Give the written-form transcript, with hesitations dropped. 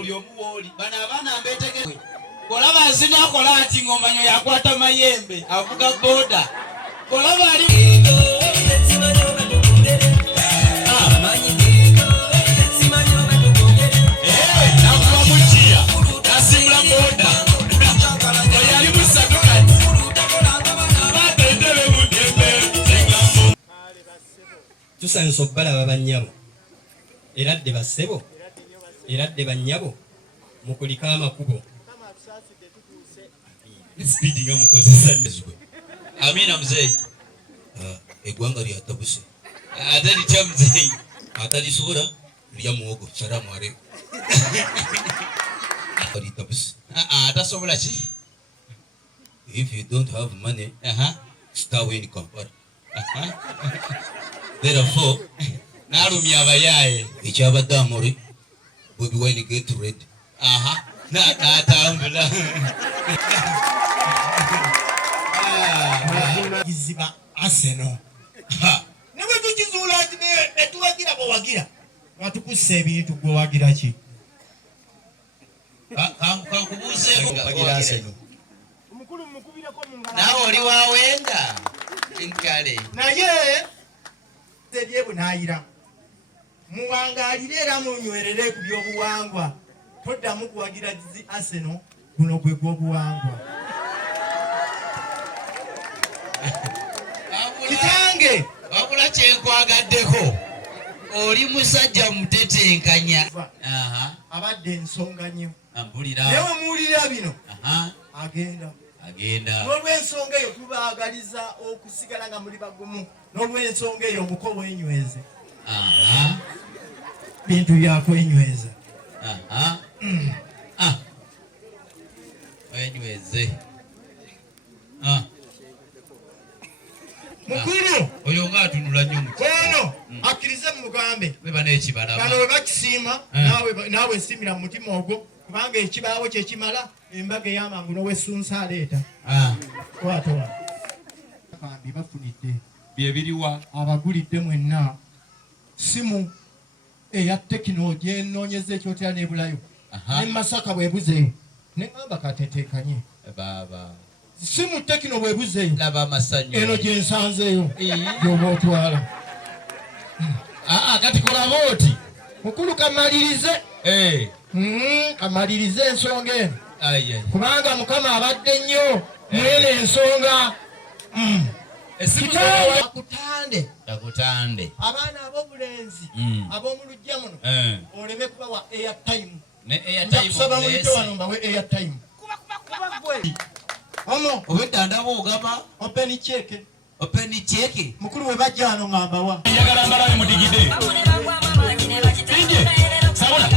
buli omuwoli bana abaana mbetegeke olaba azina akola ati ng'omanyo yakwata mayembe avuga boda olaba ali tusanso balaba bannyabo era dde bassebo era dde bannyabo mukulika amakubo speedi nga mukozesa nezwe amina mzee eggwanga lyatabuse ate litya mzee atalisobola lya muwogo salamu alaikum litabuse atasobola ki if you don't have money stay away in Kampala therefore nalumya abayaye ekyabadde amore Bobi Wine get ready natambula kiziba Arsenal newe tukizuula ati netuwagira bwewagira watukussa ebintu gwewagira ki kankubuuzeeko nawe oli wawenda nkale naye ebyebwe naayira muwangalire era munywerere ku byobuwangwa toddamu kuwagira zi Arsenal guno gwe gw'obuwangwa kitange wabula kyenkwagadeko oli musajja mutetenkanya abadde ensonga nnyo mpulira naye muwulira bino agenda n'olw'ensonga eyo tubaagaliza okusigala nga muli bagumu n'olw'ensonga eyo omuko wenyweze bintu byakwenyweza wenyweze mukulu oyo nga atunula nnyo ono akkirize mugambe beba n'ekibalaba bano bwe bakisiima naawe esimira mu mutima ogwo kubanga ekibaawo kyekimala embaga ey'amangu n'owessunsa aleeta twatowa kambi bafunidde byebiriwa abagulidde mwenna simu eya tekino gyenoonyeza ekyotera n'ebulayo ne Masaka bwebuzeeyo neŋŋamba kateteekanye baba simu tekino bwebuzeeyo laba amasanyu eno gyensanzeeyo gyoba otwala kati kolaba oti mukulu kamalirize kamalirize ensonga eno kubanga Mukama abadde nnyo mwene ensonga akutande abaana ab'obulenzi ab'omu lujja muno oleme kubawa airtime kusaba mulito wano mbawe airtime omo obedandaba ogaba openi cheke mukulu we bajja wano ng'ambawa njagala mbalabe mudigide sabula